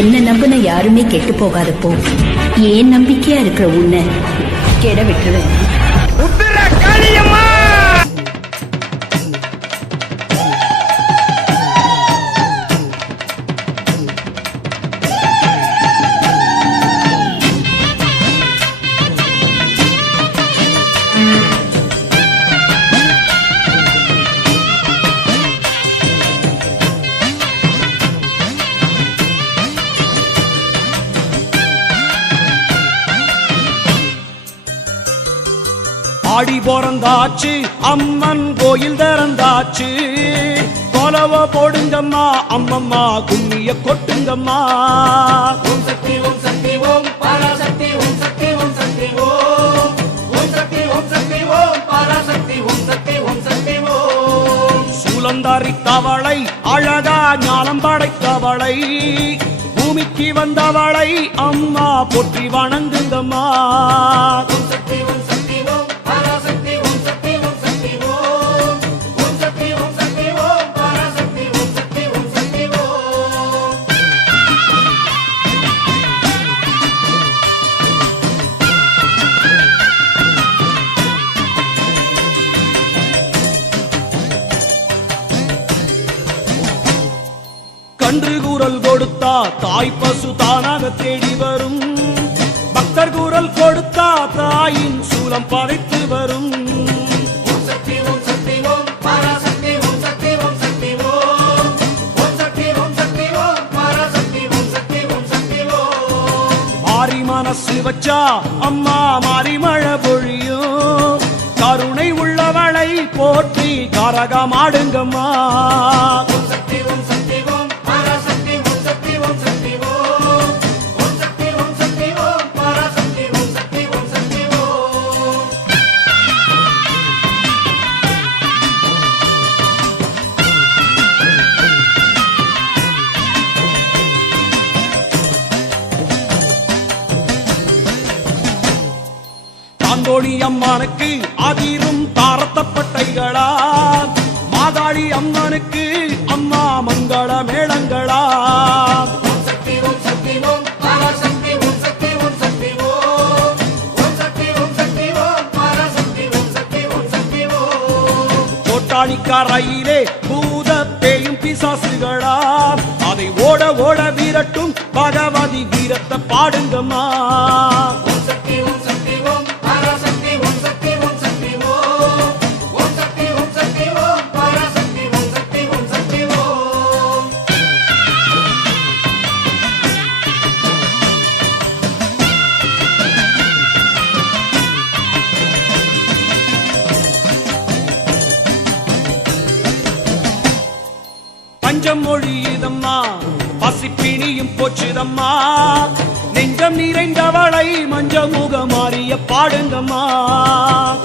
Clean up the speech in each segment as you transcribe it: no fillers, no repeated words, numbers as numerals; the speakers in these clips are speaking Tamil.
என்ன நம்பின யாருமே கெட்டு போகாதப்போ ஏன் நம்பிக்கையா இருக்கிற உன்னை கெட விட்டுருவேன். ஆடி பிறந்தாச்சு, அம்மன் கோயில் திறந்தாச்சு. கொலவ போடுங்கம்மா, அம்மம்மா கும்மிய கொட்டுங்கம்மா. ஓம் சக்தி ஓம் சக்தி ஓம் பராசக்தி ஓம் சக்தி ஓம் சக்தி ஓம் ஓம் சக்தி ஓம் சக்தி ஓம் பராசக்தி ஓம் சக்தி ஓம் சக்தி ஓம். சூலந்தாரி தவளை அழகா ஞானம் படைத்தவளை, பூமிக்கு வந்தவளை அம்மா போற்றி வணங்குங்கம்மா. ஓம் சக்தி ஓம் சக்தி ஓம் பராசக்தி ஓம் சக்தி ஓம் சக்தி ஓம் ஓம் சக்தி ஓம் சக்தி ஓம் பராசக்தி ஓம் சக்தி ஓம் சக்தி ஓம். கன்று கூறல் கொடுத்தா தாய் பசு தானாக தேடி வரும். பக்தர் கூறல் கொடுத்தா தாயின் சூலம் படைத்து வரும். ஓம் சக்தி ஓம் சக்தி ஓம் பராசக்தி ஓம் சக்தி ஓம் சக்தி ஓம் ஓம் சக்தி ஓம் சக்தி ஓம் பராசக்தி ஓம் சக்தி ஓம் சக்தி ஓம். மாறி மனசு வச்சா அம்மா மாறி மழை பொழியும். கருணை உள்ளவளை போற்றி கரகமாடுங்கம்மா. ஓம் சக்தி ஓம் சக்தி ஓம் பராசக்தி ஓம் சக்தி ஓம் சக்தி ஓம் ஓம் சக்தி ஓம் சக்தி ஓம் பராசக்தி ஓம் சக்தி ஓம் சக்தி ஓம். தாந்தோணி அம்மனுக்கு அதிரும் தாரத்தப்பட்டைகளா, மாதாளி அம்மனுக்கு அம்மா மங்கள மேளங்களா. ஓம் சக்தி ஓம் சக்தி ஓம் பராசக்தி ஓம் சக்தி ஓம் சக்தி ஓம் ஓம் சக்தி ஓம் சக்தி ஓம் பராசக்தி ஓம் சக்தி ஓம் சக்தி ஓம். கோட்டாணிக்காரையிலே பூத பேயும் பிசாசுகளா, அதை ஓட ஓட வீரட்டும் பகவதி வீரத்தை பாடுங்கம்மா. ஓம் சக்தி ஓம் சக்தி ஓம் பராசக்தி ஓம் சக்தி ஓம் சக்தி ஓம் ஓம் சக்தி ஓம் சக்தி ஓம் பராசக்தி ஓம் சக்தி ஓம் சக்தி ஓம். பஞ்சம் மொழியுதம்மா, பசிப்பிணியும் போச்சுதம்மா. நெஞ்சம் நிறைந்தவளை மஞ்சமுக மாறிய பாடுங்கம்மா.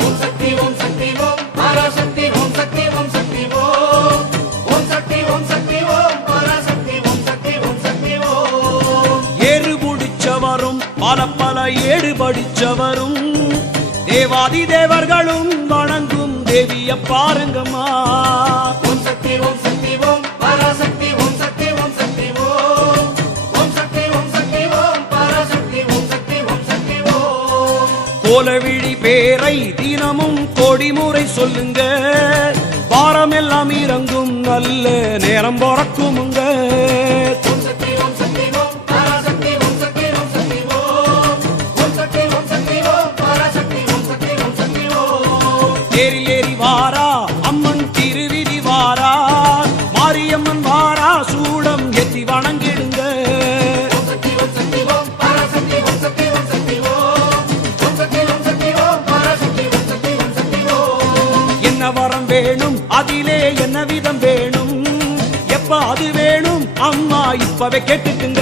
ஓம் சக்தி ஓம் சக்தி ஓம் பராசக்தி ஓம் சக்தி ஓம் சக்தி ஓம் ஓம் சக்தி ஓம் சக்தி ஓம் பராசக்தி ஓம் சக்தி ஓம் சக்தி ஓம். ஏறு புடிச்சவரும் பல பல ஏடு படிச்சவரும், தேவாதி தேவர்களும் வணங்கும் தேவிய பாருங்கம்மா. ஓம் சக்தி ஓம் சக்தி ஓம் பராசக்தி ஓம் சக்தி ஓம் சக்தி ஓம் ஓம் சக்தி ஓம் சக்தி ஓம் பராசக்தி ஓம் சக்தி ஓம் சக்தி ஓம். கோலவிழி பேரை தினமும் கோடிமுறை சொல்லுங்க, பாரமெல்லாம் இறங்கும் நல்ல நேரம் பிறக்குமுங்க. ஓம் சக்தி ஓம் சக்தி ஓம் பராசக்தி ஓம் சக்தி ஓம் சக்தி ஓம் ஓம் சக்தி ஓம் சக்தி ஓம் பராசக்தி ஓம் சக்தி ஓம் சக்தி ஓம். ஏறி ஏறி வாரா அம்மன் திருவிதி வாரா, மாரியம்மன் வாரா சூடம் எத்தி வணங்கிடுங்க. ஓம் சக்தி ஓம் சக்தி ஓம் பராசக்தி ஓம் சக்தி ஓம் சக்தி ஓம் ஓம் சக்தி ஓம் சக்தி ஓம் பராசக்தி ஓம் சக்தி ஓம் சக்தி ஓம். என்ன வரம் வேணும் அதிலே என்ன விதம் வேணும், எப்ப அது வேணும் அம்மா இப்பவே கேட்டுக்குங்க.